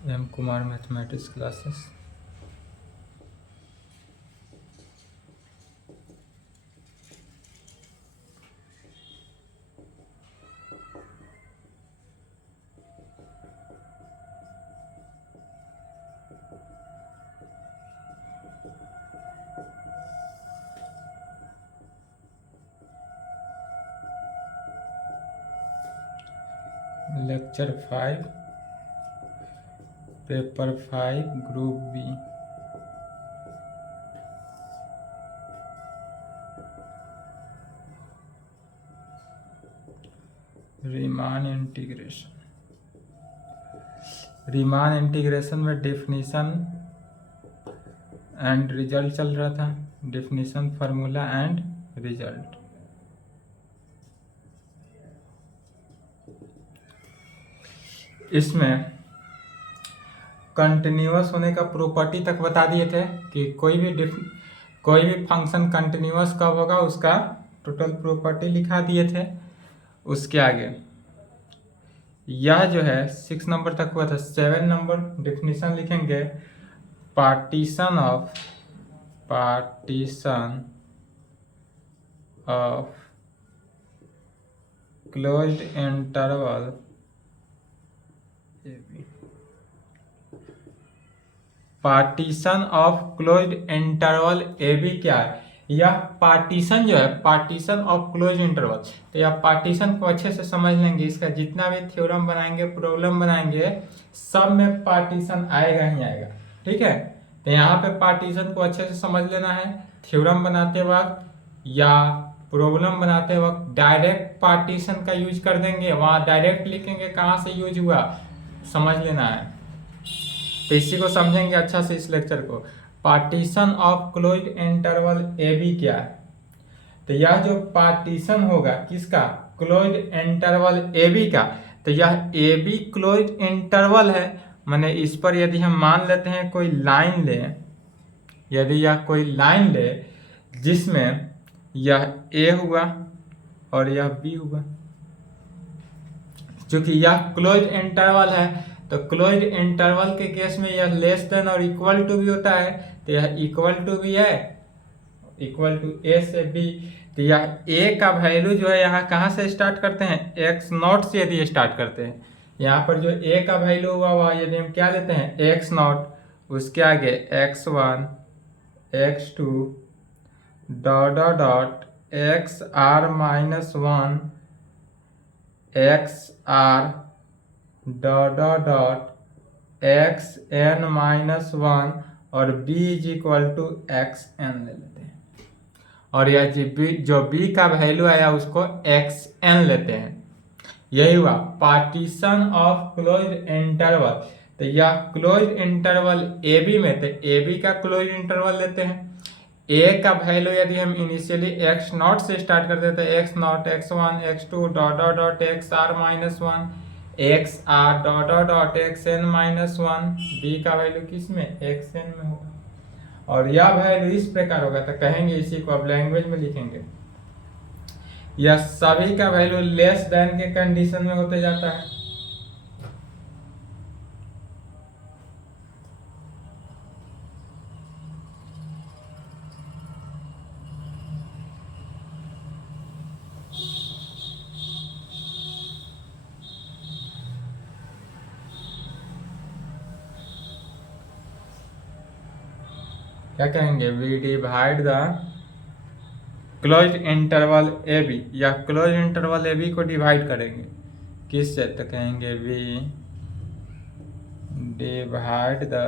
M Kumar mathematics classes. Lecture 5 paper 5 group B. Riemann integration. Riemann integration में definition and result चल रहा था। Definition, formula and result. इसमें continuous होने का प्रॉपर्टी तक बता दिए थे कि कोई भी फंक्शन कंटिन्यूअस कब होगा उसका टोटल प्रॉपर्टी लिखा दिए थे। उसके आगे यह जो है 6 नंबर तक हुआ था। 7 नंबर डेफिनेशन लिखेंगे। Partition of closed interval partition of closed interval A B क्या है? यह पार्टीशन जो है पार्टीशन ऑफ क्लोज्ड इंटरवल, तो यह पार्टीशन को अच्छे से समझ लेंगे। इसका जितना भी थ्योरम बनाएंगे, प्रॉब्लम बनाएंगे, सब में पार्टीशन आएगा ही आएगा। ठीक है, तो यहाँ पे पार्टीशन को अच्छे से समझ लेना है। थ्योरम बनाते वक्त या प्रॉब्लम बनाते वक्त डायरेक्ट पार्टीशन का यूज कर देंगे, वहाँ डायरेक्ट लिखेंगे कहाँ से यूज हुआ समझ लेना है। तो इसी को समझेंगे अच्छा से इस लेक्चर को। Partition of closed interval A B क्या है? तो यह जो पार्टीशन होगा किसका? क्लोज्ड इंटरवल ए बी का। तो यह ए बी क्लोज्ड इंटरवल है, माने इस पर यदि हम मान लेते हैं कोई लाइन ले, यदि यह कोई लाइन ले जिसमें यह ए हुआ और यह बी हुआ, क्योंकि यह क्लोज्ड इंटरवल है, तो क्लोज्ड इंटरवल के केस में यह लेस देन और इक्वल टू भी होता है। तो यह इक्वल टू भी है, इक्वल टू ए से बी। तो यह ए का वैल्यू जो है यहाँ कहाँ से स्टार्ट करते हैं? एक्स नॉट से यदि स्टार्ट करते हैं। यहाँ पर जो ए का वैल्यू हुआ हुआ यदि हम क्या लेते हैं? एक्स नॉट, उसके आगे x1 x2 dot dot dot x r minus 1 x r dot dot dot x n minus 1 और b is equal to x n ले लेते हैं। और यह जो b का वैल्यू आया उसको एक्स एन लेते हैं। यही हुआ पार्टीशन ऑफ क्लोज्ड इंटरवल। तो यह क्लोज्ड इंटरवल ए बी में, तो ए बी का क्लोज्ड इंटरवल लेते हैं। ए का वैल्यू यदि हम इनिशियली एक्स नॉट से स्टार्ट करते तो x naught x1 x2 dot dot dot x r minus 1 x r dot dot dot x n minus 1, B का वैल्यू किस में? एक्स एन में होगा। और यह वैल्यू इस प्रकार होगा, तो कहेंगे इसी को अब लैंग्वेज में लिखेंगे। यह सभी का वैल्यू लेस देन के कंडीशन में होते जाता है। क्या कहेंगे? We divide the closed interval A B, या क्लोज्ड इंटरवल ए बी को डिवाइड करेंगे किससे? तो कहेंगे we divide the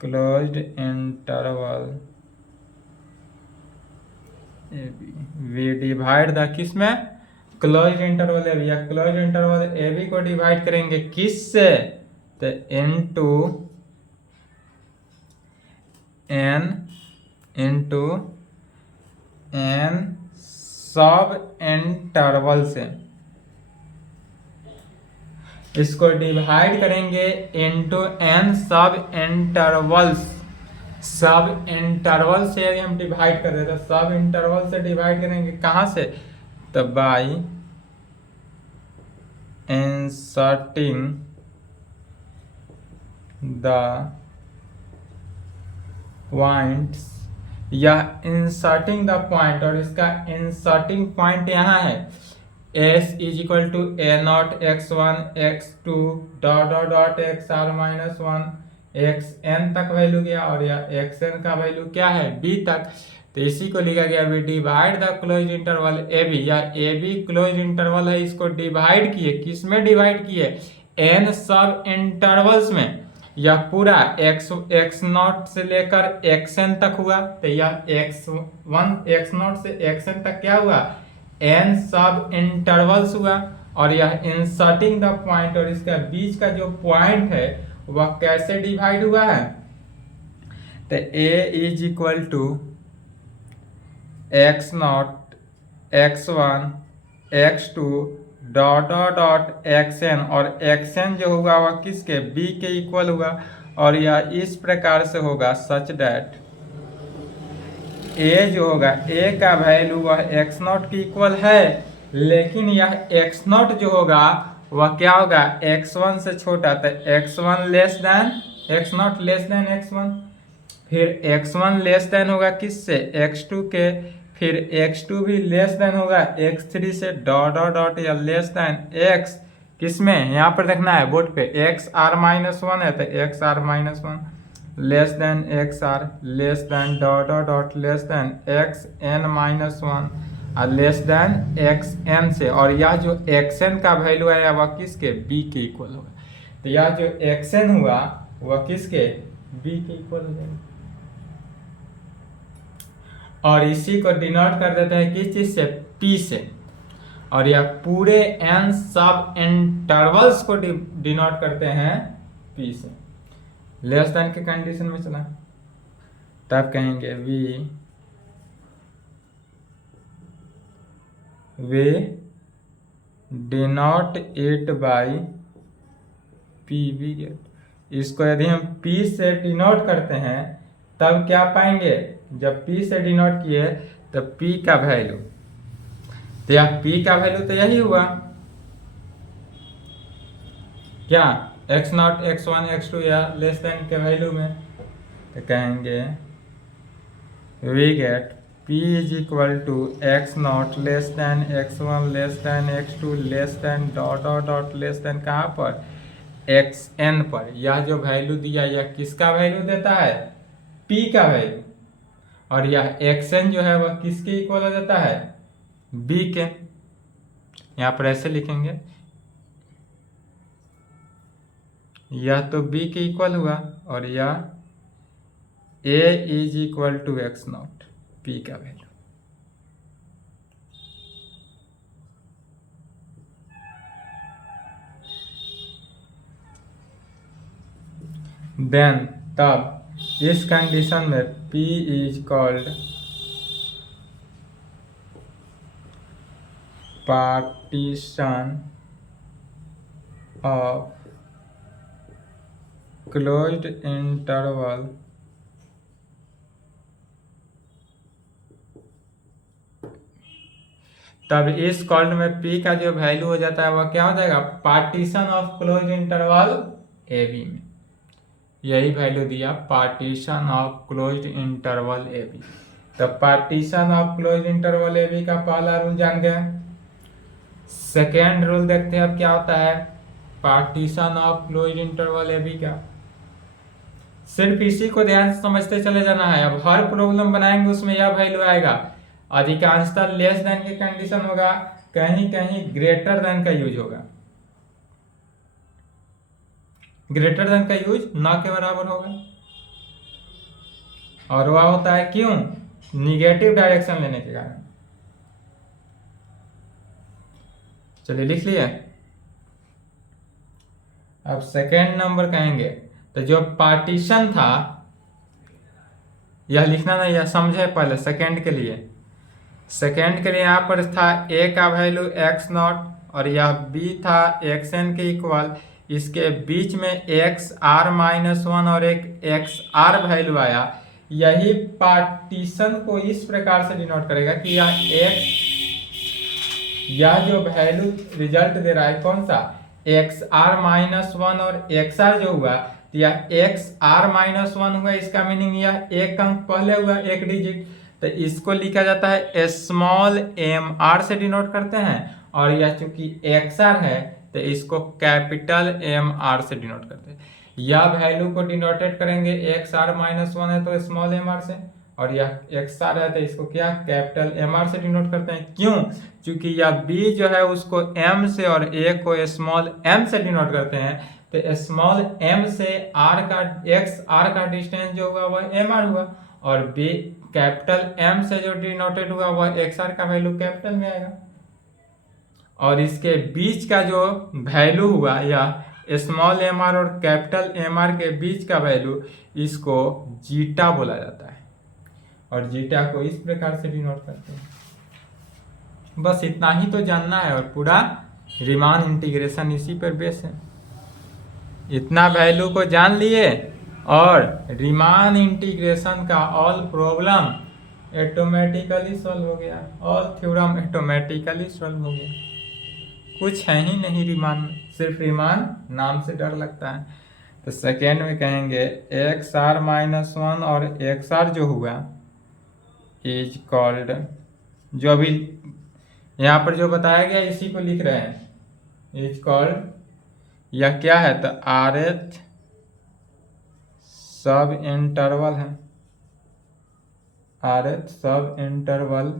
closed interval A B. We divide the किस में? क्लोज्ड इंटरवल ए बी, या क्लोज्ड इंटरवल ए बी को डिवाइड करेंगे किससे? तो into n into n sub interval से। इसको डिवाइड करेंगे इंटू एन सब इंटरवल्स। सब इंटरवल से यदि हम डिवाइड कर देते, सब इंटरवल से डिवाइड करेंगे कहाँ से? तो by n inserting the points, यह इंसर्टिंग द पॉइंट और इसका इंसर्टिंग पॉइंट यहाँ है s is equal to a naught x1 x2 dot dot dot x r minus one xn तक वैल्यू गया और यह xn का वैल्यू क्या है b तक। तो इसी को लिखा गया भी divide the close interval A B, या ए बी क्लोज इंटरवल है, इसको डिवाइड किए, किस में डिवाइड किए, n सब इंटरवल्स में। यह पूरा x नॉट से लेकर xn तक हुआ, तो यह x1 x नॉट से xn तक क्या हुआ, n सब इंटरवल्स हुआ। और यह इंसर्टिंग द पॉइंट और इसका बीच का जो पॉइंट है वह कैसे डिवाइड हुआ है, तो a is equal to x naught x1 x2 dot dot dot xn, और xn जो होगा वह किसके, b के इक्वल होगा। और यह इस प्रकार से होगा सच डैट a जो होगा, a का वैल्यू वह x नॉट के इक्वल है, लेकिन यह x नॉट जो होगा वह क्या होगा, x1 से छोटा, तो x1 less then x naught less than x1, फिर x1 लेस देन होगा किससे, x2 के, फिर x2 भी लेस देन होगा x3 से, डॉट डॉट डॉट या लेस देन x किसमें, यहाँ पर देखना है बोर्ड पे, x r माइनस वन है तो x r minus one, less than x r, less than dot dot dot less then x n minus one, और लेस देन एक्स एन से। और यह जो एक्स एन का वैल्यू है वह किसके, बी के इक्वल होगा। तो यह जो एक्स एन हुआ वह किसके, बी के इक्वल हो जाएगा। और इसी को डिनोट कर देते हैं किस चीज से, पी से। और यह पूरे एन सब इंटरवल्स को डिनोट करते हैं पी से। लेस देन के कंडीशन में चला तब कहेंगे वे denote it by P we get. इसको यदि हम P से डिनोट करते हैं तब क्या पाएंगे, जब P से डिनोट किए तो P का वैल्यू, तो यह P का वैल्यू तो यही हुआ क्या, x नॉट x1 x2 या लेस देन के वैल्यू में। तो कहेंगे we get P is equal to x naught less than x1 less than x2 less than dot dot dot less than कहाँ पर, xn पर। यह जो वैल्यू दिया यह किसका वैल्यू देता है, P का वैल्यू। और यह xn जो है वह किसके इक्वल हो जाता है, B के। यहाँ पर ऐसे लिखेंगे, यह तो B के इक्वल हुआ और यह A is equal to x naught, P का वैल्यू। देन तब इस कंडीशन में P is called partition of closed interval तब इस कॉल्ड में P का जो वैल्यू हो जाता है वह क्या हो जाएगा, partition of close interval A B में। यही वैल्यू दिया, partition of close interval A B. तो partition of close interval A B का पहला रूल जान गए। सेकेंड रूल देखते हैं अब क्या होता है partition of close interval A B का। सिर्फ इसी को ध्यान से समझते चले जाना है। अब हर प्रॉब्लम बनाएंगे उसमें यह वैल्यू आएगा। अधिकांशतः लेस देन की कंडीशन होगा, कहीं कहीं ग्रेटर देन का यूज होगा। ग्रेटर देन का यूज ना के बराबर होगा और वह होता है क्यों, निगेटिव डायरेक्शन लेने के कारण। चलिए लिख लिए। अब सेकेंड नंबर कहेंगे तो जो पार्टीशन था, यह लिखना नहीं, यह समझे पहले सेकेंड के लिए। सेकेंड के लिए यहाँ पर था a का वैल्यू x नॉट और यह b था xn के इक्वल। इसके बीच में x r माइनस वन और एक x r वैल्यू आया। यही पार्टीशन को इस प्रकार से डिनोट करेगा कि यह जो वैल्यू रिजल्ट दे रहा है कौन सा, एक्स आर माइनस वन और एक्स आर जो हुआ, तो यह एक्स आर माइनस वन हुआ, इसका मीनिंग यह एक अंक पहले हुआ, एक डिजिट, तो इसको लिखा जाता है स्मॉल एम आर से डिनोट करते हैं, और यह चूंकि एक्स आर है तो इसको कैपिटल एम आर से डिनोट करते हैं। यह वैल्यू को डिनोटेड करेंगे एक्स आर माइनस वन है तो स्मॉल एम आर से, और यह एक्स आर है तो इसको क्या कैपिटल एम आर से डिनोट करते हैं। क्यों? क्योंकि यह बी जो है उसको एम से और ए को स्मॉल एम से डिनोट करते हैं, तो स्मॉल एम से आर का एक्स आर का डिस्टेंस जो हुआ वह एम आर हुआ, और बी कैपिटल एम से जो डिनोटेड हुआ वह एक्स आर का वैल्यू कैपिटल में आएगा, और इसके बीच का जो वैल्यू हुआ या स्मॉल एम आर और कैपिटल एम आर के बीच का वैल्यू, इसको जीटा बोला जाता है, और जीटा को इस प्रकार से डिनोट करते हैं। बस इतना ही तो जानना है, और पूरा रीमान इंटीग्रेशन इसी पर बेस है। इतना वैल्यू को जान लिए और रीमान इंटीग्रेशन का ऑल प्रॉब्लम ऑटोमेटिकली सॉल्व हो गया, ऑल थ्योरम ऑटोमेटिकली सॉल्व हो गया। कुछ है ही नहीं रीमान में, सिर्फ रीमान नाम से डर लगता है। तो सेकेंड में कहेंगे एक्स आर माइनस वन और एक्स आर जो हुआ इज कॉल्ड, जो अभी यहाँ पर जो बताया गया इसी को लिख रहे हैं, इज कॉल्ड, यह क्या है तो आरएथ सब इंटरवल है, आरएथ सब इंटरवल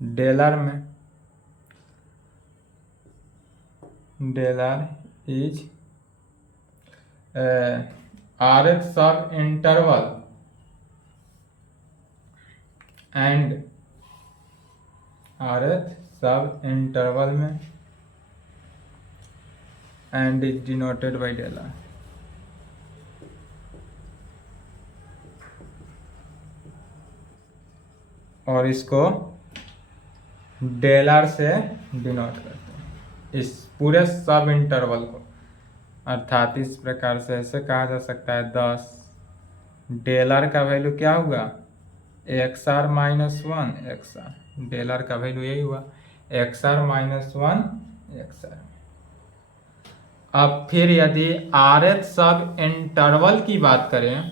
डेलर में, del r is rth sub interval and rth sub interval में and is denoted by del r. और इसको डेलर से डिनोट करते हैं इस पूरे सब इंटरवल को, अर्थात इस प्रकार से ऐसे कहा जा सकता है 10 डेलर का वैल्यू क्या हुआ x r minus one x r, डेलर का वैल्यू यही हुआ x r minus one x r. अब फिर यदि आरएथ सब इंटरवल की बात करें,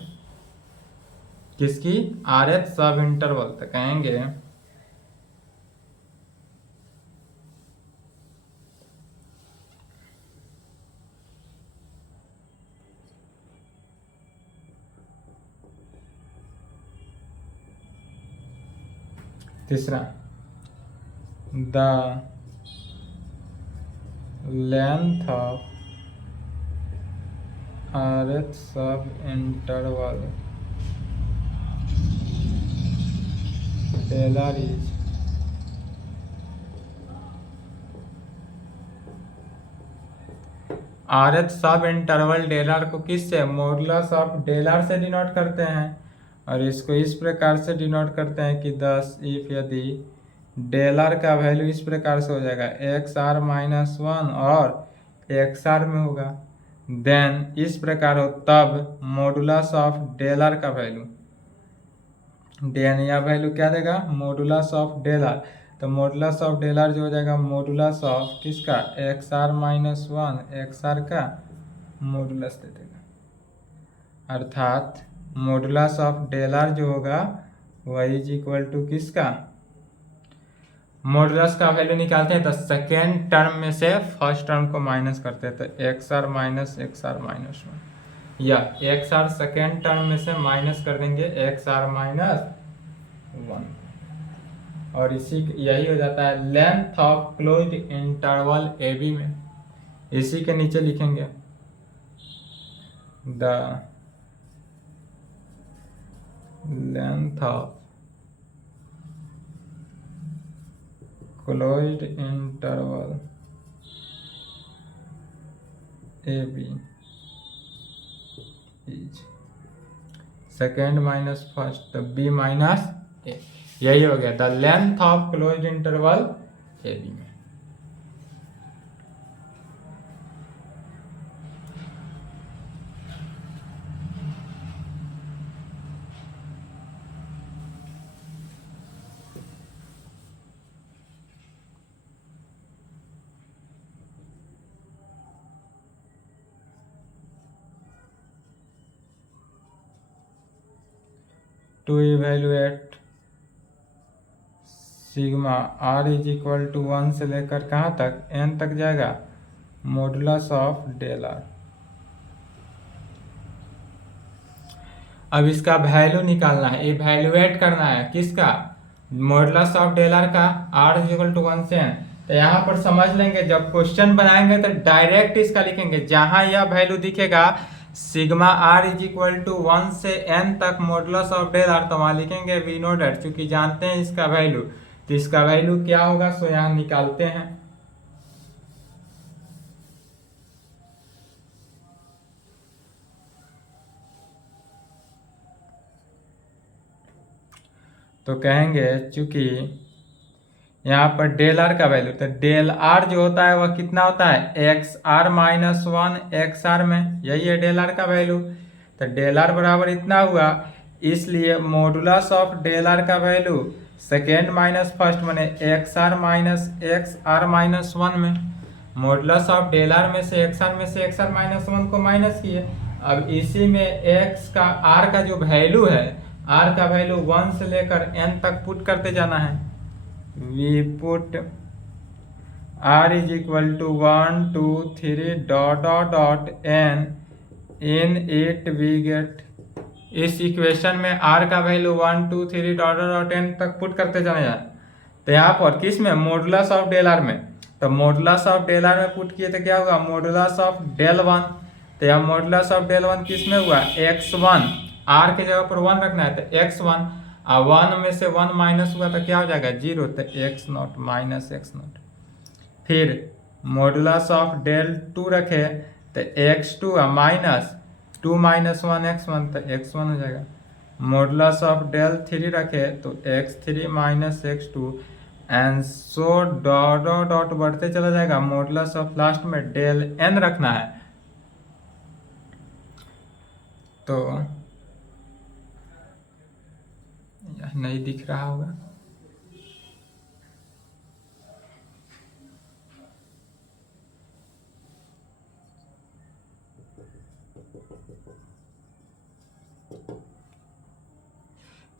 किसकी आरएथ सब इंटरवल, तो कहेंगे तीसरा the length of आरएथ sub interval dealer is rth sub interval dealer को किससे मॉडुलस ऑफ डेलर से डिनोट करते हैं, और इसको इस प्रकार से डिनोट करते हैं कि 10 इफ यदि डेलर का वैल्यू इस प्रकार से हो जाएगा एक्स आर माइनस वन और एक्स आर में होगा, देन इस प्रकार हो तब मॉडुलस ऑफ डेलर का वैल्यू, देन यह वैल्यू क्या देगा मॉडुलस ऑफ डेलर, तो मॉडुलस ऑफ डेलर जो हो जाएगा मॉडुलस ऑफ किसका x r minus one x r का मॉडुलस दे देगा, अर्थात मॉडुलस ऑफ डेलर जो होगा वही इज इक्वल टू किसका, मॉडुलस का वैल्यू निकालते हैं तो सेकेंड टर्म में से फर्स्ट टर्म को माइनस करते हैं, तो एक्स आर माइनस वन, या एक्स आर सेकेंड टर्म में से माइनस कर देंगे एक्स आर माइनस वन, और इसी यही हो जाता है length of closed interval A B में। इसी के नीचे लिखेंगे the length of closed interval A B is second minus first, तो बी माइनस ए, यही हो गया the length of closed interval A B में। To evaluate sigma r is equal to 1 से लेकर कहाँ तक, n तक जाएगा, मॉडुलस ऑफ डेल आर। अब इसका वैल्यू निकालना है, इवेल्युएट करना है किसका, मॉडुलस ऑफ डेल आर का, r इज इक्वल टू 1 से n। तो यहाँ पर समझ लेंगे, जब क्वेश्चन बनाएंगे तो डायरेक्ट इसका लिखेंगे, जहां यह वैल्यू दिखेगा sigma r is equal to 1 से n तक मॉडुलस ऑफ डेल आर, तो वहां लिखेंगे वी नो डेट, क्योंकि जानते हैं इसका वैल्यू। तो इसका वैल्यू क्या होगा, सो यहाँ निकालते हैं। तो कहेंगे चूंकि यहाँ पर डेल आर का वैल्यू, तो डेल आर जो होता है वह कितना होता है, x r minus 1 x r में, यही है डेल आर का वैल्यू। तो डेल आर बराबर इतना हुआ, इसलिए मॉडुलस ऑफ डेल आर का वैल्यू सेकेंड माइनस फर्स्ट बने x r minus x r minus 1 में, मॉडुलस ऑफ डेल आर में से एक्स आर माइनस 1 को माइनस किए। अब इसी में एक्स का आर का जो वैल्यू है, आर का वैल्यू 1 से लेकर n तक पुट करते जाना है। We put r is equal to 1 2 3 dot dot dot n in it we get, इस इक्वेशन में r का वैल्यू 1 2 3 डॉट डॉट n तक पुट करते जाना है। तो यहाँ पर किस में, मॉडुलस ऑफ डेल आर में, तो मॉडुलस ऑफ डेल आर में पुट किए तो क्या होगा, मॉडुलस ऑफ डेल 1। तो यहाँ मॉडुलस ऑफ डेल 1 किस में हुआ, x1, r के जगह पर 1 रखना है, तो x1, और 1 में से 1 माइनस हुआ तो क्या हो जाएगा, 0, तो x0 माइनस x0। फिर मॉडुलस ऑफ डेल 2 रखे तो x2 माइनस 2 माइनस 1 x1, तो x1 हो जाएगा। मॉडुलस ऑफ डेल 3 रखे तो x3 minus x2, and so dot dot dot बढ़ते चला जाएगा। मॉडुलस ऑफ लास्ट में डेल n रखना है, तो यह नहीं दिख रहा होगा,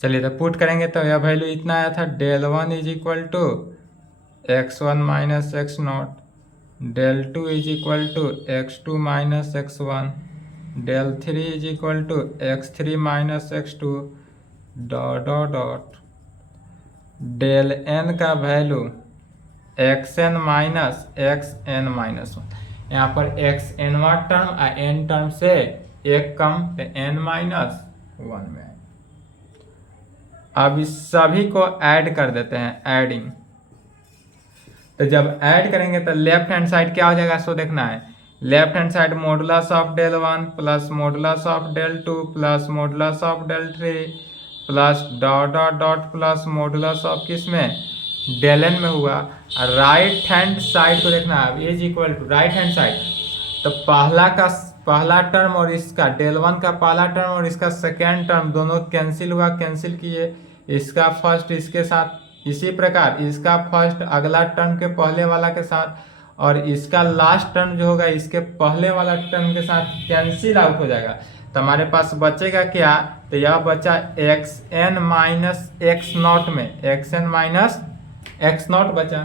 चलिए तो पुट करेंगे तो यह वैल्यू इतना आया था, del 1 is equal to x1 minus x naught, del 2 is equal to x2 minus x1, del 3 is equal to x3 minus x2 dot dot dot, del n का value xn minus xn minus 1। यहाँ पर xnवा term और n term से एक कम, तो n minus 1 में। अब इस सभी को ऐड कर देते हैं, एडिंग। तो जब ऐड करेंगे तो लेफ्ट हैंड साइड क्या हो जाएगा, सो देखना है। Left hand side modulus of del 1 plus modulus of del 2 plus modulus of del 3 plus dot dot dot plus modulus of किस में, डेल n में हुआ। और राइट हैंड साइड को देखना है, is equal to right hand side, तो पहला टर्म और इसका डेल 1 का पहला टर्म और इसका सेकेंड टर्म दोनों कैंसिल हुआ, कैंसिल किए, इसका फर्स्ट इसके साथ, इसी प्रकार इसका फर्स्ट अगला टर्म के पहले वाला के साथ, और इसका लास्ट टर्म जो होगा इसके पहले वाला टर्म के साथ कैंसिल आउट हो जाएगा। तो हमारे पास बचेगा क्या, तो यह बचा xn माइनस एक्स नॉट में, xn माइनस एक्स नॉट बचा।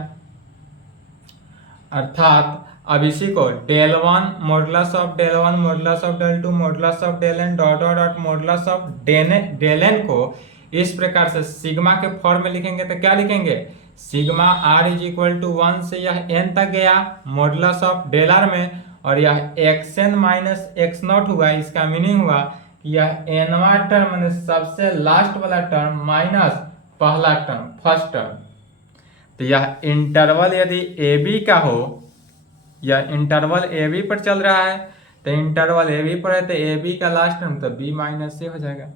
अर्थात अब इसी को del 1 modulus of del 1 modulus of del 2 modulus of del n dot dot dot modulus of del n को इस प्रकार से सिग्मा के फॉर्म में लिखेंगे तो क्या लिखेंगे, sigma r is equal to 1 से यह n तक गया मॉडुलस ऑफ डेल r में, और यह xn माइनस एक्स नॉट हुआ। इसका मीनिंग हुआ कि यह nवा टर्म मैंने सबसे लास्ट वाला टर्म माइनस पहला टर्म फर्स्ट टर्म। तो यह इंटरवल यदि ए बी का हो, यह इंटरवल ए बी पर चल रहा है, तो इंटरवल ए बी पर है तो ए बी का लास्ट टर्म तो बी माइनस ए हो जाएगा।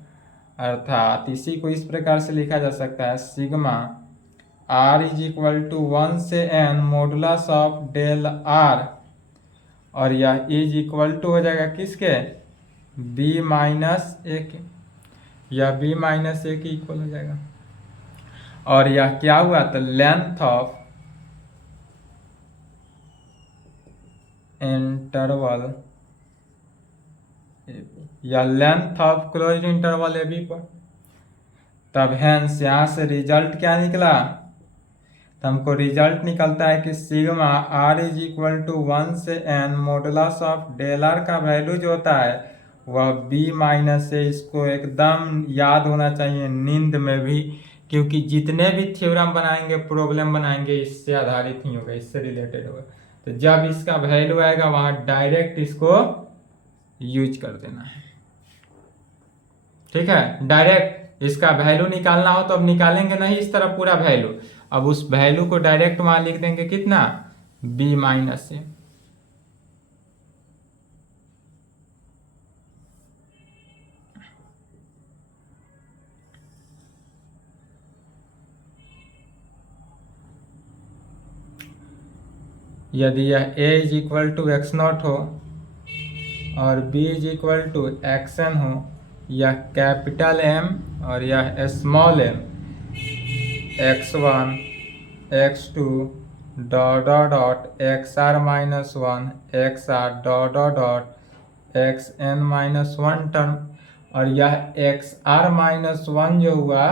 अर्थात इसी को इस प्रकार से लिखा जा सकता है, sigma r is equal to 1 से n modulus of del r, और यह इज इक्वल टू हो जाएगा किसके, b माइनस ए के, यह b माइनस ए के इक्वल हो जाएगा। और यह क्या हुआ, तो लेंथ ऑफ इंटरवल, या length of closed interval A B पर। तब हेंस यहाँ से रिजल्ट क्या निकला, तो हमको रिजल्ट निकलता है कि sigma r is equal to 1 से n modulus of del r का वैल्यू जो होता है वह b माइनस है। इसको एकदम याद होना चाहिए नींद में भी, क्योंकि जितने भी थ्योरम बनाएंगे प्रॉब्लम बनाएंगे इससे आधारित ही होगा, इससे रिलेटेड होगा। तो जब इसका वैल्यू आएगा वहाँ डायरेक्ट इसको यूज कर देना है, ठीक है। डायरेक्ट इसका वैल्यू निकालना हो तो अब निकालेंगे नहीं इस तरह पूरा वैल्यू, अब उस वैल्यू को डायरेक्ट वहां लिख देंगे कितना, b माइनस है। यदि यह a is equal to x naught हो और b is equal to x n हो, यह कैपिटल M और यह small m, x1 x2 dot dot dot xr minus 1 xr dot dot dot xn minus 1 term, और यह xr माइनस 1 जो हुआ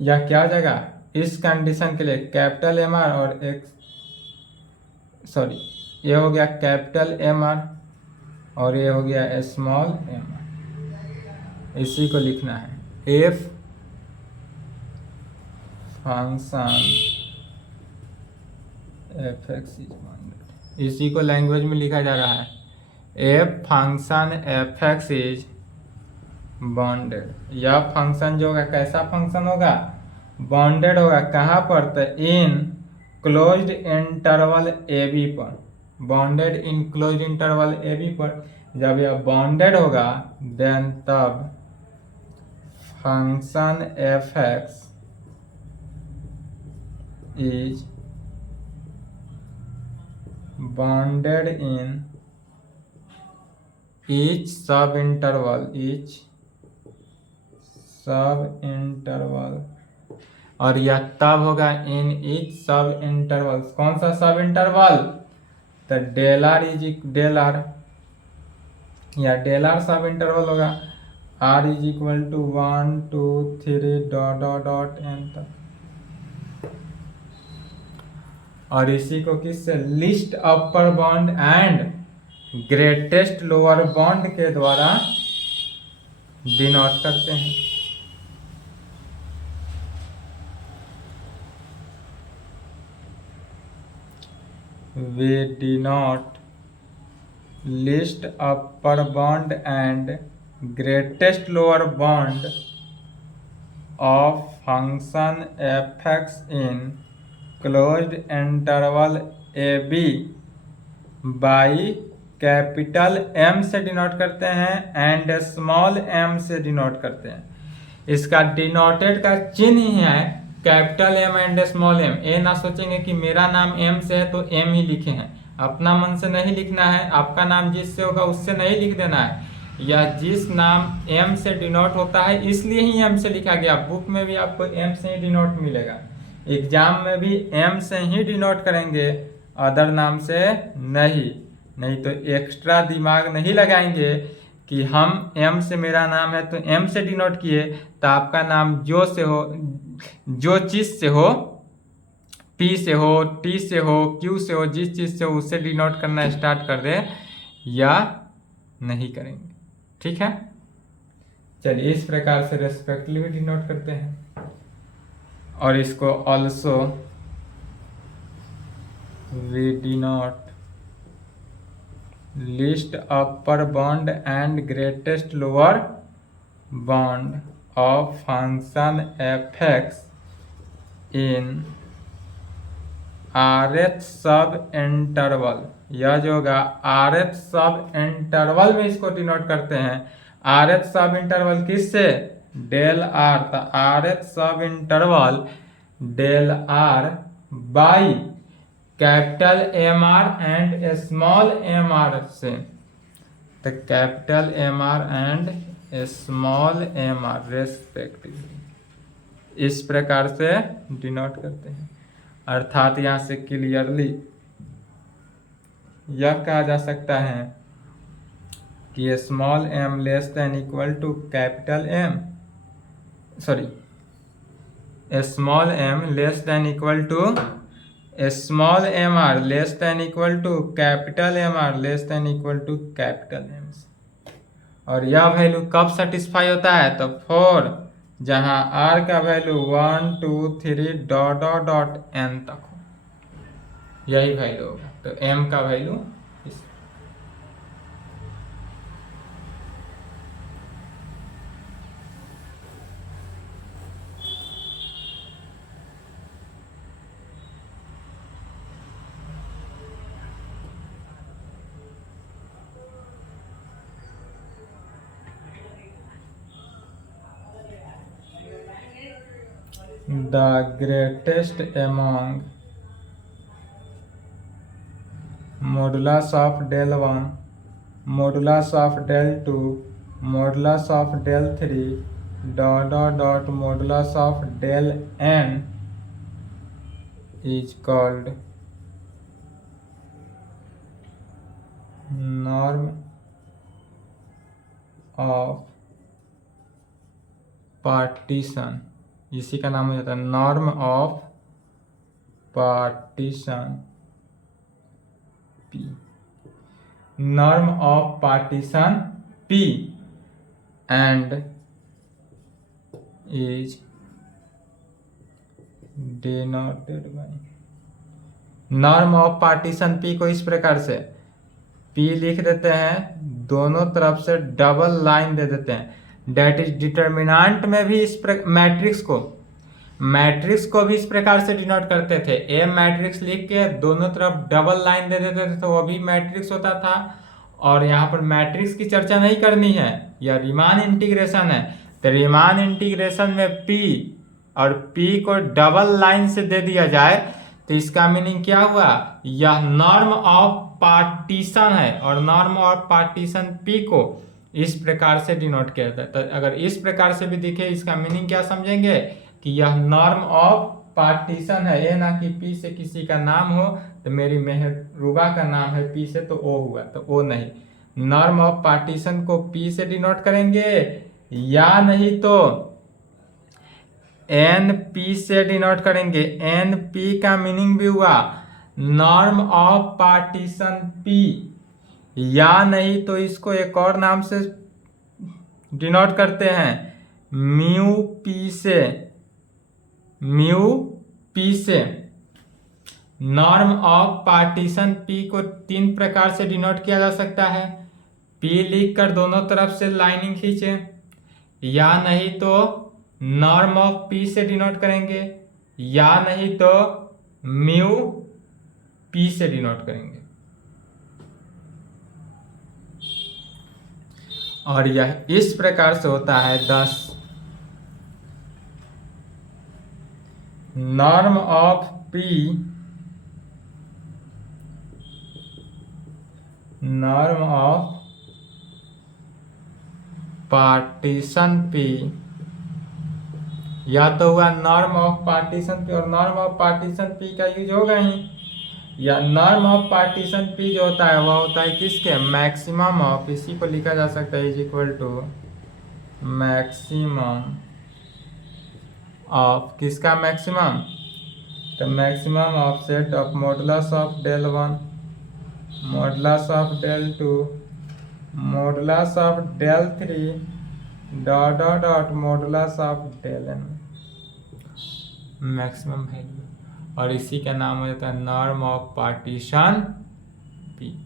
यह क्या हो जाएगा इस कंडीशन के लिए कैपिटल एम आर और ये हो गया कैपिटल एम आर और ये हो गया स्मॉल एम आर। इसी को लिखना है F function F X is bounded, इसी को लैंग्वेज में लिखा जा रहा है F function F X is bounded. यह फंक्शन जो होगा कैसा फंक्शन होगा, बाउंडेड होगा। कहाँ पर, तो in closed interval A B पर, bounded in closed interval A B पर। जब यह बाउंडेड होगा देन तब function F X is bounded in each sub interval, और यह तब होगा इन ईच सब इंटरवल। कौन सा सब इंटरवल, तो डेल आर या डेल आर सब इंटरवल होगा, r is equal to 1 2 3 dot dot dot n तक। और इसी को किससे, least upper bound and greatest lower bound के द्वारा डिनोट करते हैं। We denote least upper bound and greatest lower bound of function f(x) in closed interval ab by capital M से डिनोट करते हैं एंड स्मॉल m से denote करते हैं। इसका डिनोटेड का चिन्ह ही है capital M and small m। ये ना सोचेंगे कि मेरा नाम M से है तो M ही लिखे हैं, अपना मन से नहीं लिखना है। आपका नाम जिससे होगा उससे नहीं लिख देना है, या जिस नाम M से डिनोट होता है इसलिए ही M से लिखा गया। बुक में भी आपको M से ही डिनोट मिलेगा, एग्जाम में भी M से ही डिनोट करेंगे, अदर नाम से नहीं तो एक्स्ट्रा दिमाग नहीं लगाएंगे कि हम M से मेरा नाम है तो M से डिनोट किए, तो आपका नाम जो चीज़ से हो, P से हो, T से हो, Q से हो, जिस चीज़ से हो उससे डिनोट करना स्टार्ट कर दे या नहीं करेंगे, ठीक है। चलिए इस प्रकार से रेस्पेक्टिवली डिनोट करते हैं। और इसको also we denote least upper bound and greatest lower bound of function F x in rth sub interval. यह जो होगा rth सब इंटरवल में इसको डिनोट करते हैं। rth सब इंटरवल किससे, डेल आर, तो rth sub interval del r by capital m r and small m r से, तो capital m r and small m r respectively इस प्रकार से डिनोट करते हैं। अर्थात यहाँ से क्लियरली यह कहा जा सकता है कि small m less than equal to capital m, sorry small m less than equal to small m r less than equal to capital m r less than equal to capital m. और यह value कब satisfy होता है? तो four जहां r का value 1 2 3 dot dot dot n तक हो, यही वैल्यू होगा। तो एम का वैल्यू इस the greatest among modulus of del 1 modulus of del 2 modulus of del 3 dot dot dot modulus of del n is called norm of partition। इसी का नाम हो जाता है norm of partition P. Norm of partition P and is denoted bye, norm of partition P को इस प्रकार से पी लिख देते हैं, दोनों तरफ से डबल लाइन दे देते हैं। डेट इज डिटर्मिनेंट में भी इस मैट्रिक्स को भी इस प्रकार से डिनोट करते थे। ए मैट्रिक्स लिख के दोनों तरफ डबल लाइन दे देते थे तो वो भी मैट्रिक्स होता था। और यहाँ पर मैट्रिक्स की चर्चा नहीं करनी है, यह रीमान इंटीग्रेशन है। तो रीमान इंटीग्रेशन में पी और पी को डबल लाइन से दे दिया जाए तो इसका मीनिंग क्या हुआ? यह नॉर्म ऑफ पार्टीशन है और नॉर्म ऑफ पार्टीशन पी को इस प्रकार से डिनोट किया जाता है। तो अगर इस प्रकार से भी दिखे इसका मीनिंग क्या समझेंगे कि यह नॉर्म ऑफ पार्टीशन है। ए ना कि पी से किसी का नाम हो, तो मेरी मेहरूबा का नाम है पी से तो ओ हुआ, तो ओ नहीं। नॉर्म ऑफ पार्टीशन को पी से डिनोट करेंगे या नहीं तो एन पी से डिनोट करेंगे। एन पी का मीनिंग भी हुआ नॉर्म ऑफ पार्टीशन पी, या नहीं तो इसको एक और नाम से डिनोट करते हैं म्यू पी से। म्यू पी से नॉर्म ऑफ पार्टीशन पी को तीन प्रकार से डिनोट किया जा सकता है। पी लिखकर दोनों तरफ से लाइनिंग खींचे, या नहीं तो नॉर्म ऑफ पी से डिनोट करेंगे, या नहीं तो म्यू पी से डिनोट करेंगे। और यह इस प्रकार से होता है 10 norm of P, norm of partition P, या तो हुआ नॉर्म ऑफ पार्टीशन पी और नॉर्म ऑफ पार्टीशन पी का यूज होगा ही, या नॉर्म ऑफ पार्टीशन पी जो होता है वह होता है किसके? मैक्सिमम ऑफ, इसी को लिखा जा सकता है is equal to maximum of, किसका मैक्सिमम? तो maximum of set of modulus of del 1 modulus of del 2 modulus of del 3 dot dot dot modulus of del n, maximum value. और इसी का नाम हो जाता है नॉर्म ऑफ पार्टीशन पी।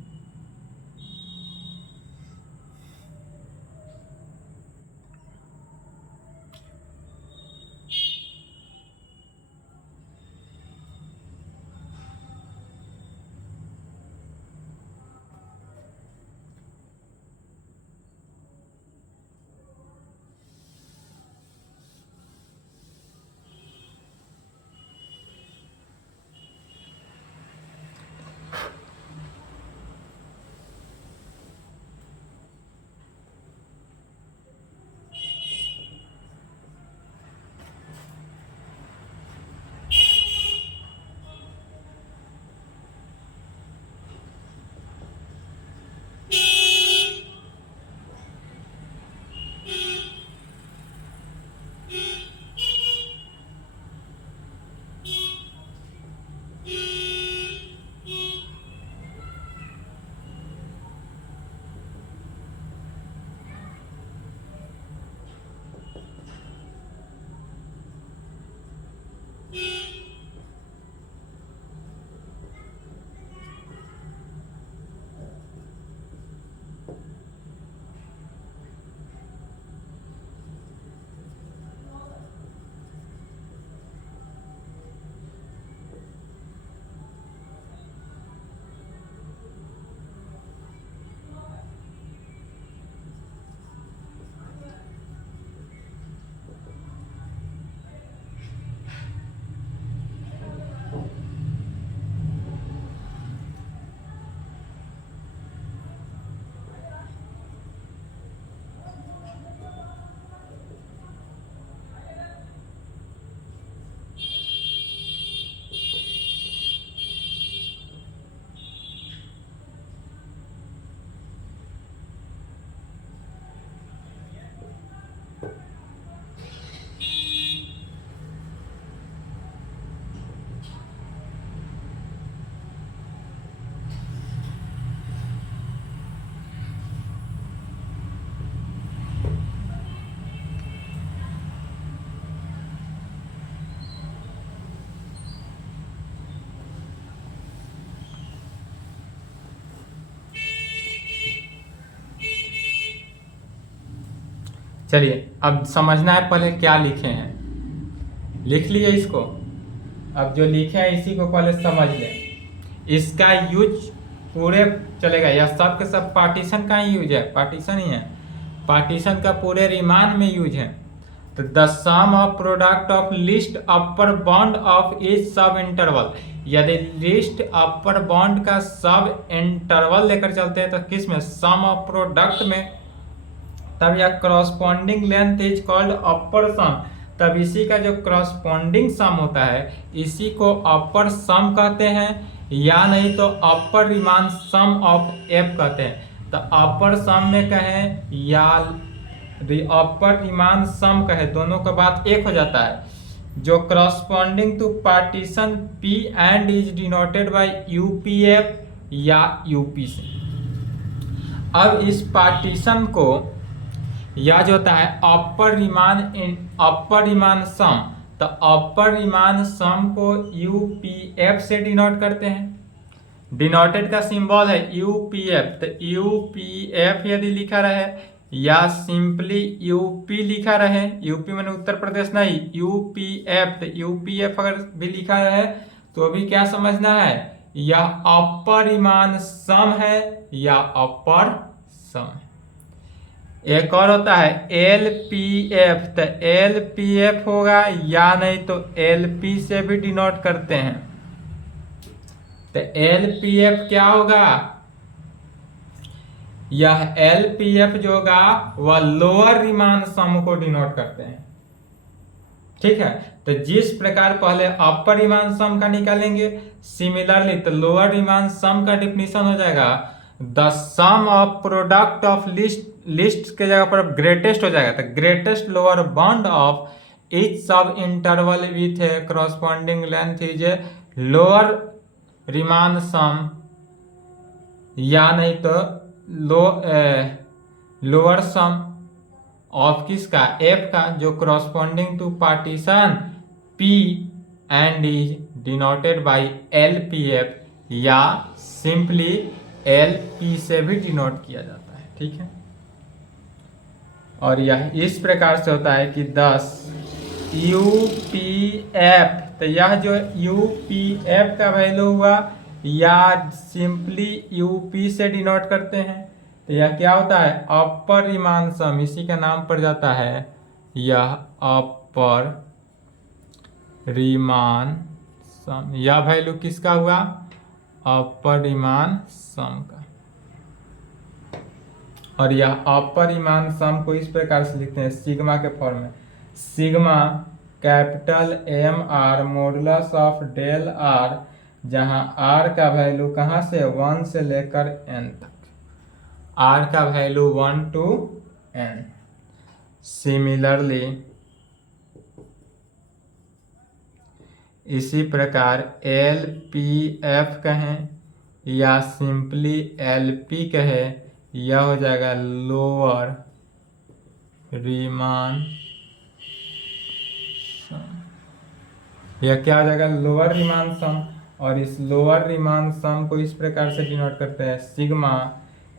चलिए अब समझना है पहले क्या लिखे हैं, लिख लिए इसको। अब जो लिखे हैं इसी को पहले समझ लें। इसका यूज पूरे चलेगा या सब के सब पार्टीशन का ही यूज है, पार्टीशन ही है, पार्टीशन का पूरे रिमान में यूज है। तो the sum of product of least upper bound of each sub interval, यदि लिस्ट अपर बाउंड का सब इंटरवल लेकर चलते हैं तो किस में, सम ऑफ प्रोडक्ट में, तब यह करॉस्पॉन्डिंग लेंथ इज कॉल्ड अपर सम। तब इसी का जो करॉस्पॉन्डिंग सम होता है इसी को अपर सम कहते हैं, या नहीं तो अपर रिमान सम ऑफ एफ कहते हैं। तो अपर सम में कहें या अपर रिमान सम कहें, दोनों का बात एक हो जाता है। जो corresponding to partition P and is denoted by UPF या यूपी से। अब इस पार्टीशन को या जो होता है अपर रिमान सम, तो अपर रिमान सम को यूपीएफ से डिनोट करते हैं। डिनोटेड का सिंबल है यूपीएफ, तो यूपीएफ यदि लिखा रहे या सिंपली यूपी लिखा रहे, यूपी मैंने उत्तर प्रदेश नहीं, यूपीएफ, तो यूपीएफ अगर भी लिखा रहे तो भी क्या समझना है, या अपर रिमान सम है या अपर सम। एक और होता है एल पी एफ, तो एल पी एफ होगा या नहीं तो एल पी से भी डिनोट करते हैं। तो एल पी एफ क्या होगा, यह एल पी एफ जो होगा वह लोअर रिमान सम को डिनोट करते हैं। ठीक है, तो जिस प्रकार पहले अपर रिमान सम का निकालेंगे, सिमिलरली तो लोअर रिमान सम का डिफिनीशन हो जाएगा the sum of product of least के जगह पर ग्रेटेस्ट हो जाएगा, तो greatest lower bound of each sub interval with a corresponding length is a lower Riemann sum, या नहीं तो लोअर सम ऑफ किसका, एफ का, जो corresponding to partition P and is denoted by L P F या simply L P से भी denote किया जाता है। ठीक है, और यह इस प्रकार से होता है कि 10 यूपीएफ, तो यह जो यूपीएफ का वैल्यू हुआ या सिंपली यूपी से डिनोट करते हैं, तो यह क्या होता है अपर रिमान सम, इसी का नाम पड़ जाता है यह अपर रिमान सम। यह वैल्यू किसका हुआ, अपर रिमान सम का। और यह अपर रिमान सम को इस प्रकार से लिखते हैं सिग्मा के फॉर्म में, sigma capital m r modulus of del r, जहां आर का वैल्यू कहां से 1 से लेकर n तक, आर का वैल्यू 1 to n। सिमिलरली इसी प्रकार एल पी एफ कहें या सिंपली एल पी कहें, यह हो जाएगा लोअर रिमान सम। यह क्या हो जाएगा लोअर रिमान सम, और इस लोअर रिमान सम को इस प्रकार से डिनोट करते हैं sigma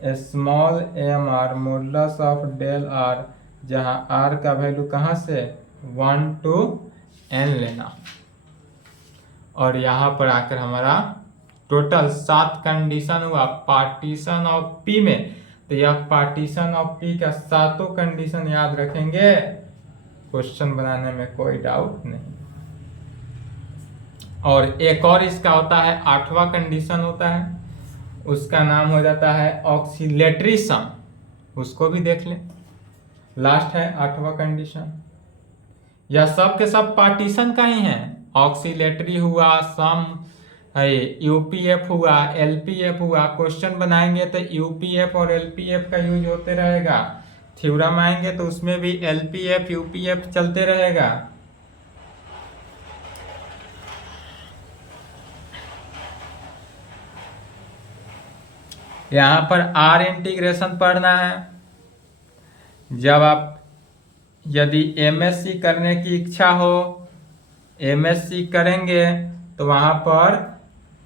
small m r modulus of del r, जहां आर का वैल्यू कहां से 1 to n लेना। और यहाँ पर आकर हमारा टोटल 7 कंडीशन हुआ पार्टीशन ऑफ पी में। तो यह पार्टीशन ऑफ पी का 7 कंडीशन याद रखेंगे, क्वेश्चन बनाने में कोई डाउट नहीं। और एक और इसका होता है 8वां कंडीशन होता है, उसका नाम हो जाता है ऑक्सीलेटरी सम, उसको भी देख लें। लास्ट है 8वां कंडीशन, यह सब के सब पार्टीशन का ही है। ऑक्सीलेटरी हुआ, सम है, यूपीएफ हुआ, एलपीएफ हुआ। क्वेश्चन बनाएंगे तो यूपीएफ और एलपीएफ का यूज होते रहेगा, थ्योरम आएंगे तो उसमें भी एलपीएफ यूपीएफ चलते रहेगा। यहाँ पर आर इंटीग्रेशन पढ़ना है। जब आप यदि एमएससी करने की इच्छा हो, एमएससी करेंगे तो वहाँ पर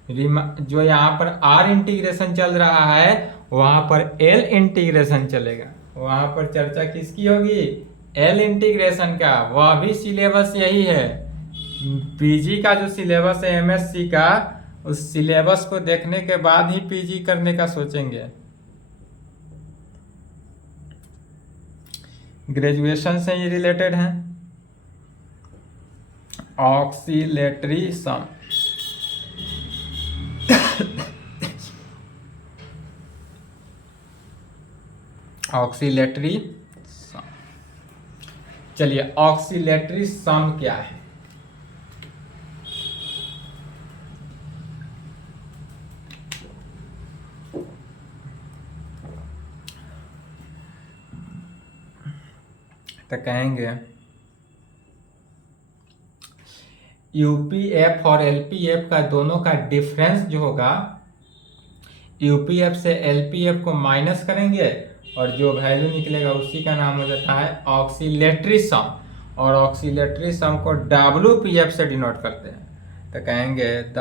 जो यहाँ पर आर इंटीग्रेशन चल रहा है वहाँ पर एल इंटीग्रेशन चलेगा। वहाँ पर चर्चा किसकी होगी, एल इंटीग्रेशन का, वह भी सिलेबस यही है। पीजी का जो सिलेबस है एमएससी का, उस सिलेबस को देखने के बाद ही पीजी करने का सोचेंगे। ग्रेजुएशन से ही रिलेटेड है। ऑक्सीलेटरी सम, ऑक्सीलेटरी सम। चलिए ऑक्सीलेटरी सम क्या है? तो कहेंगे यूपीएफ और एलपीएफ का दोनों का डिफरेंस जो होगा, यूपीएफ से एलपीएफ को माइनस करेंगे और जो वैल्यू निकलेगा उसी का नाम हो जाता है ऑक्सीलेटरी सम। और ऑक्सीलेटरी सम को डब्ल्यूपीएफ से डिनोट करते हैं। तो कहेंगे the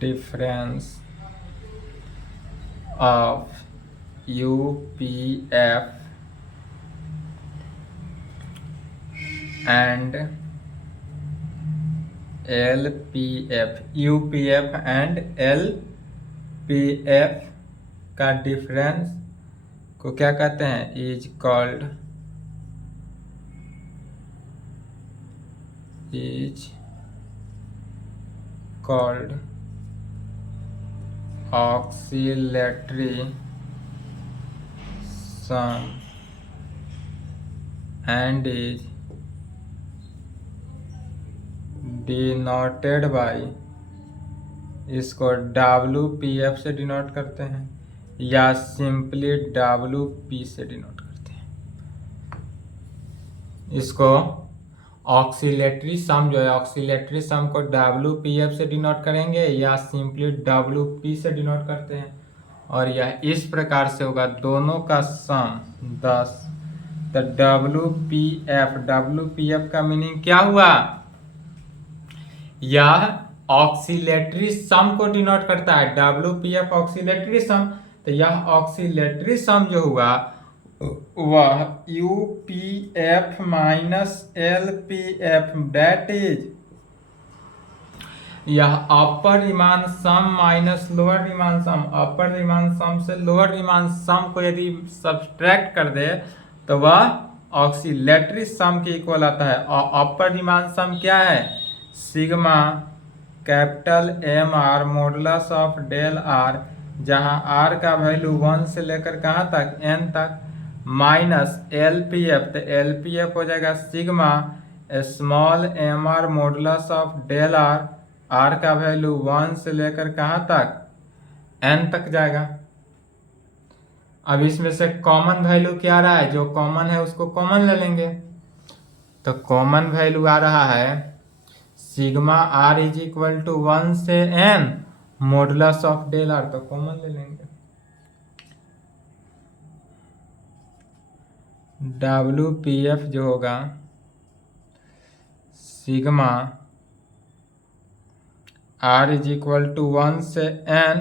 difference of UPF and LPF, UPF and LPF का डिफरेंस को क्या कहते हैं? Is called oscillatory sum and is denoted by, इसको WPF से डिनोट करते हैं या सिंपली WP से डिनोट करते हैं। इसको ऑक्सीलेटरी सम जो है, ऑक्सीलेटरी सम को WPF से डिनोट करेंगे या सिंपली WP से डिनोट करते हैं। और यह इस प्रकार से होगा, दोनों का सम 10। तो WPF का मीनिंग क्या हुआ? यह ऑक्सीलेटरी सम को डिनोट करता है। WPF ऑक्सीलेटरी सम, तो यह ऑक्सीलेटरी सम जो हुआ वह UPF minus LPF, that is यह अपर Riemann sum minus lower Riemann sum. अपर रीमान सम से लोअर रीमान सम को यदि सब्सट्रैक्ट कर दे तो वह ऑक्सीलेटरी सम के इक्वल आता है। और अपर रीमान सम क्या है? Sigma capital MR modulus of del R, जहां R का वैल्यू 1 से लेकर कहाँ तक? N तक, माइनस LPF, तो LPF हो जाएगा sigma small MR modulus of del R, R का वैल्यू 1 से लेकर कहाँ तक? N तक जाएगा। अब इसमें से कॉमन वैल्यू क्या आ रहा है? जो कॉमन है उसको कॉमन ले लेंगे। तो कॉमन वैल्यू आ रहा है sigma R is equal to 1 से N modulus of del R, तो कॉमन ले लेंगे। WPF जो होगा sigma R is equal to 1 से N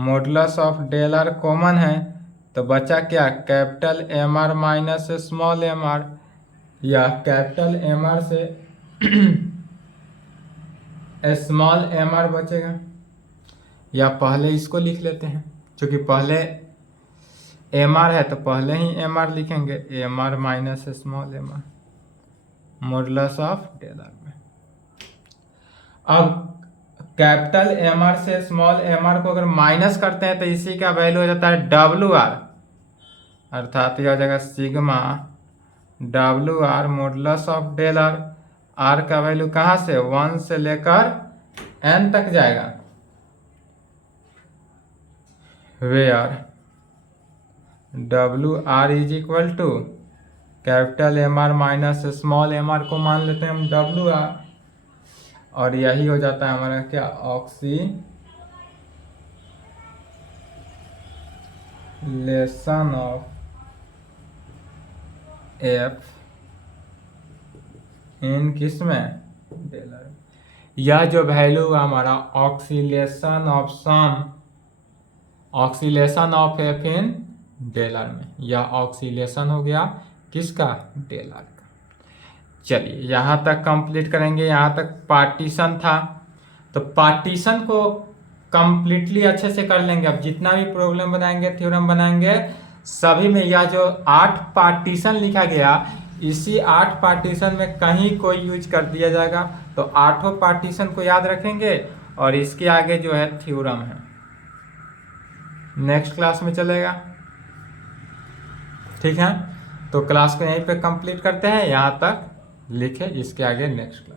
modulus of del R common है, तो बचा क्या? Capital MR minus small MR, या कैपिटल MR से स्मॉल MR बचेगा। या पहले इसको लिख लेते हैं, क्योंकि पहले MR है तो पहले ही MR लिखेंगे, MR minus small MR modulus of del R में। अब कैपिटल MR से स्मॉल MR को अगर माइनस करते हैं तो इसी का वैल्यू हो जाता है WR, अर्थात यह हो जाएगा sigma WR modulus of del R। R का वैल्यू कहाँ से? 1 से लेकर N तक जाएगा, where WR is equal to capital MR minus small MR को मान लेते हैं हम WR, और यही हो जाता है हमारा क्या? ऑक्सीलेशन ऑफ F इन किसमें? Del R। यह जो वैल्यू हमारा oscillation of sum, oscillation of F in del r में। यह ऑक्सीलेशन हो गया किसका, डेल आर का। चलिए यहाँ तक कंप्लीट करेंगे, यहाँ तक पार्टीशन था। तो पार्टीशन को कंप्लीटली अच्छे से कर लेंगे। अब जितना भी प्रॉब्लम बनाएंगे, थ्योरम बनाएंगे, सभी में यह जो 8 पार्टीशन लिखा गया, इसी 8 पार्टीशन में कहीं कोई यूज कर दिया जाएगा। तो 8 पार्टीशन को याद रखेंगे और इसके आगे जो है थ्योरम है, नेक्स्ट क्लास में चलेगा। ठीक है, तो क्लास को यहीं पे कंप्लीट करते हैं, यहाँ तक लिखे, इसके आगे नेक्स्ट क्लास।